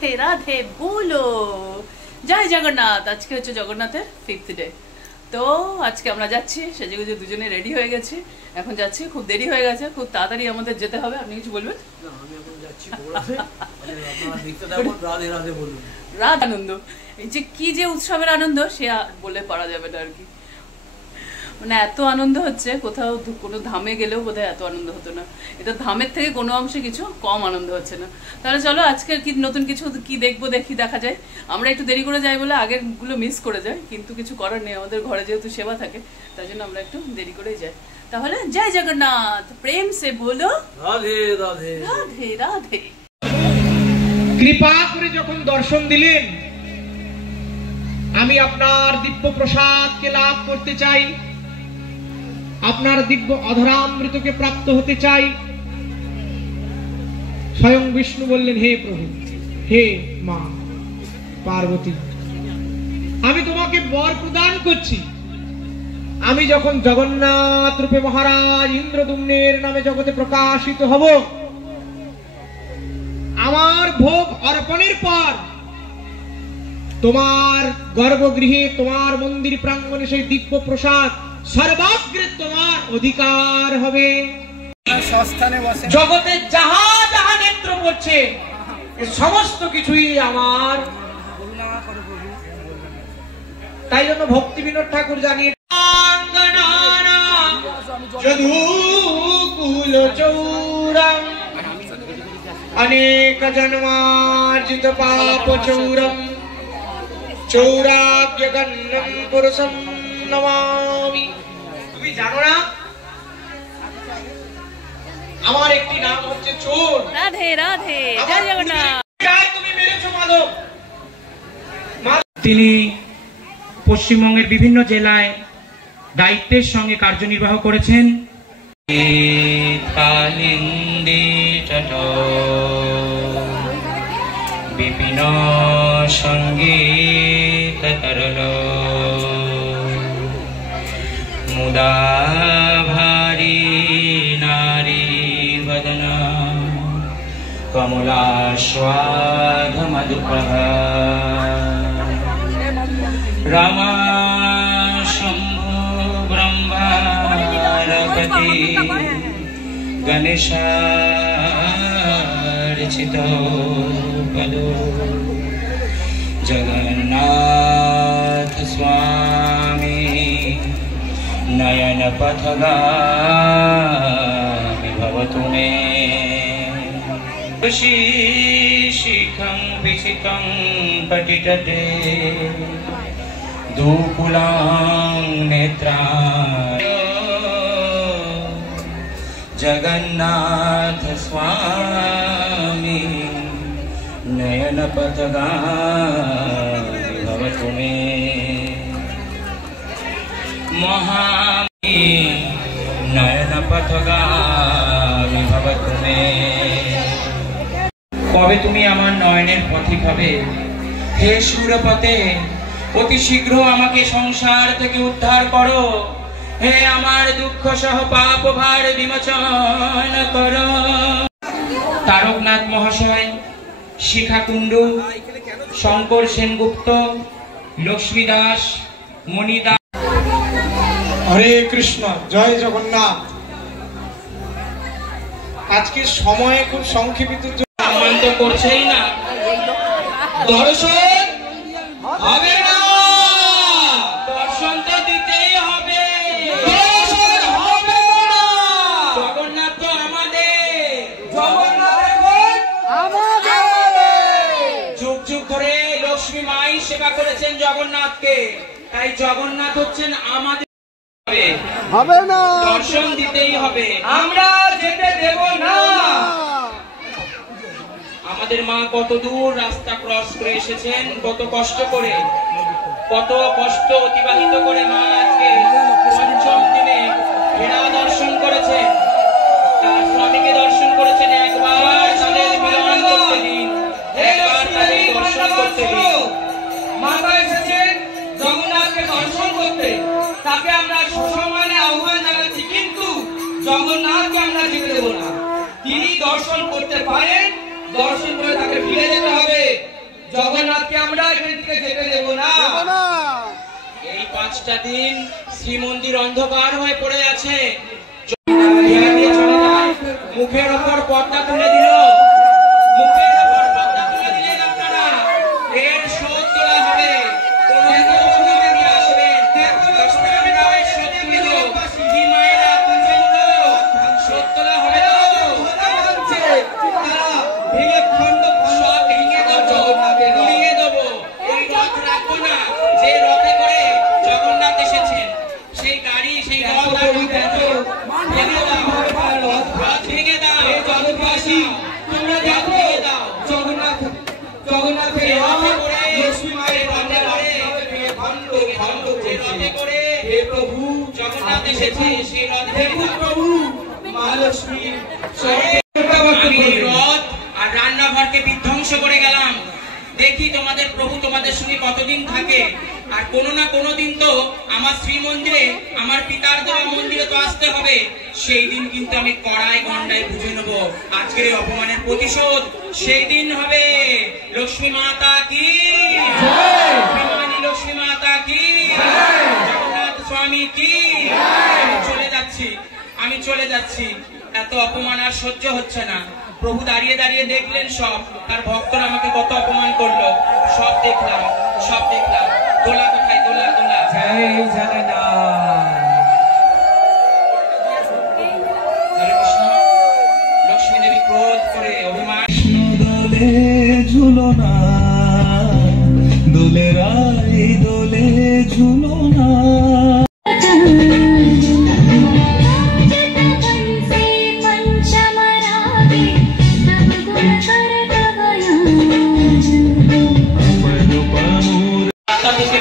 রাধে রাধে বলো জয় জগন্নাথ। আজকে হচ্ছে জগন্নাথের 5th ডে। তো আজকে আমরা যাচ্ছি, সেজেগুজে দুজনে রেডি হয়ে গেছি, এখন যাচ্ছি। খুব দেরি হয়ে গেছে, খুব তাড়াতাড়ি আমাদের যেতে হবে। আপনি কিছু বলবেন? রাধ আনন্দ, এই যে কি যে উৎসবের আনন্দ সে বলে পারা যাবে না আর কি। মানে এত আনন্দ হচ্ছে, কোথাও কোনো ধামে গেলেও বোধহয় এত আনন্দ হতো না। এটা ধামের থেকে কোনো অংশে কিছু কম আনন্দ হচ্ছে না। তাহলে চলো আজকে কি নতুন কিছু কি দেখবো, দেখা যায়। আমরা একটু দেরি করে যাই বলে আগের গুলো মিস করে যাই, কিন্তু কিছু করার নেই, আমাদের ঘরে যেহেতু সেবা থাকে তাই জন্য আমরা একটু দেরি করেই যাই। তাহলে জয় জগন্নাথ, প্রেম সে বলো রাধে রাধে রাধে রাধে। কৃপা করে যখন দর্শন দিলেন, আমি আপনার দিব্য প্রসাদকে লাভ করতে চাই, আপনার দিব্য অধরামৃতকে প্রাপ্ত হতে চাই। স্বয়ং বিষ্ণু বললেন, হে প্রভু, হে মা পার্বতী, আমি তোমাকে বর প্রদান করছি। আমি যখন জগন্নাথ রূপে মহারাজ ইন্দ্রদুম্নের নামে জগতে প্রকাশিত হব, আমার ভোগ অর্পণের পর তোমার গর্ভগৃহে, তোমার মন্দির প্রাঙ্গণে সেই দিব্য প্রসাদ সর্বাগ্রে তোমার অধিকার হবে। জগতে যাহা যাহা নেত্র করছে সমস্ত কিছুই আমার। তাই জন্য ভক্তি বিনোদ ঠাকুর জানিয়ে যদুকুল চৌরম অনেক জন্মার্জিত পাপ চৌরম চৌরাগ্যগণ্যম পুরুষম নমামি। তুমি জানো না আমার একটি নাম হচ্ছে চোর। রাধে রাধে জয় জগন্নাথ। তুমি মেরেছো মাধব। তিনি পশ্চিমবঙ্গের বিভিন্ন জেলায় দায়িত্বের সঙ্গে কার্যনির্বাহ করেছেন। বিপিন সঙ্গীত তরল মুদা ভারী নারী বদনা কমলাস্বাদ মধুপ্রভা রামা শম্ভু ব্রহ্মারপতি গণেশার্চিত পদ জগন্নাথ স্বামী নয়ন পথগামী ভবতু মে শিখং বিচিকং পটিতটে দুকুলাং নেত্রায় জগন্নাথ স্বামী নয়ন পথগামী ভবতু মে মহামি নয়ন পথগামী ভবতু মে। কবে তুমি আমার নয়নের পথিক হবে হে সুরপতে? অতি শীঘ্র আমাকে সংসার থেকে উদ্ধার করো। হে আমার দুঃখ সহ পাপ ভার বিমোচন করো। তারকনাথ মহাশয়, শিখা কুণ্ডু, শঙ্কর সেনগুপ্ত, লক্ষ্মী দাস, মণি দাস। হরে কৃষ্ণ, জয় জগন্নাথ। আজকে সময় খুব সংক্ষেপিত, সম্মান তো করছেই না, দর্শন হবে না, দর্শন তো দিতেই হবে, দর্শন হবে না। জগন্নাথ তো আমাদের, যুগ যুগ ধরে লক্ষ্মী মাই সেবা করেছেন জগন্নাথকে, তাই জগন্নাথ হচ্ছেন আমাদের। হবে না, দর্শন দিতেই হবে, আমরা যেতে দেব না। আমাদের মা কত দূর রাস্তা ক্রস করে এসেছেন, কত কষ্ট করে, কত কষ্ট অতিবাহিত করে মা আজকে পঞ্চম দিনে ফেরা দর্শন করেছেন, তার স্বামীকে দর্শন করেছেন। একবার তাদের মিলন করতে দিন, একবার তাদের দর্শন করতে দিন। মাতা এসেছেন জগন্নাথকে দর্শন করতে, তাকে আমরা সসম্মানে আহ্বান জানাচ্ছি, কিন্তু জগন্নাথকে আমরা যেতে দেব না। তিনি দর্শন করতে পারেন, দর্শন করে তাকে ফিরে যেতে হবে। জগন্নাথকে আমরা এখান থেকে যেতে দেব না। এই 5টা দিন শ্রীমন্দির অন্ধকার হয়ে পড়ে আছে। মুখের ওপর পর্দা তুলে দিল, মুখের ওপর পর্দা তুলে দিলেন আপনারা। এর শোধ তোলা হবে। রান্নাঘরকে বিধ্বংস করে গেলাম। দেখি তোমাদের প্রভু তোমাদের সঙ্গে কতদিন থাকে। আর কোনো না কোনো দিন তো আমার শ্রীমন্দিরে, আমার পিতার দেওয়া মন্দিরে তো আসতে হবে। সেই দিন কিন্তু আমি কড়াই গন্ডায় বুঝে নেবো আজকের এই অপমানের প্রতিশোধ। সেই দিন হবে। লক্ষ্মী মাতা কি জয়, লক্ষ্মী মাতা কি জয়, জগন্নাথ স্বামী কি জয়। আমি চলে যাচ্ছি। এত অপমান আর সহ্য হচ্ছে না। প্রভু দাঁড়িয়ে দাঁড়িয়ে দেখলেন সব, তার ভক্তরা আমাকে কত অপমান করলো। সব দেখলাম। দোলা কোথায়? দোলা জয় জগন্নাথ। হরে কৃষ্ণ। লক্ষ্মী দেবী ক্রোধ করে অভিমান দোলে ঝুলো না, দোলে রাই দোলে ঝুলো না।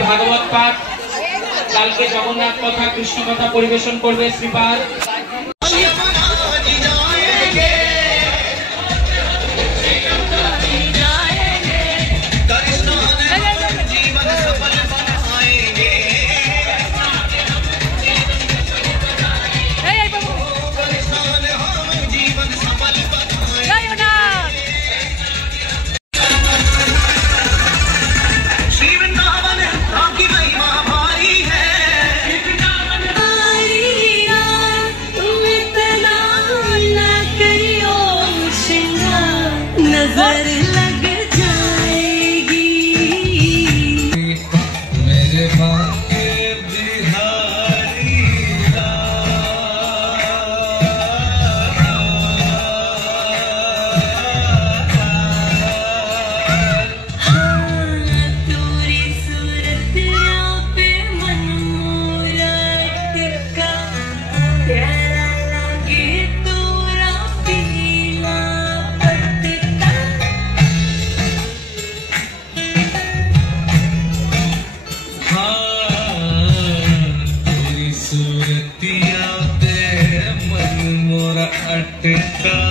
ভাগবত পাঠ, কালকে জগন্নাথ কথা, কৃষ্ণ কথা পরিবেশন করবে শ্রীপাদ। सूरतिया पे मन मोरा अटका।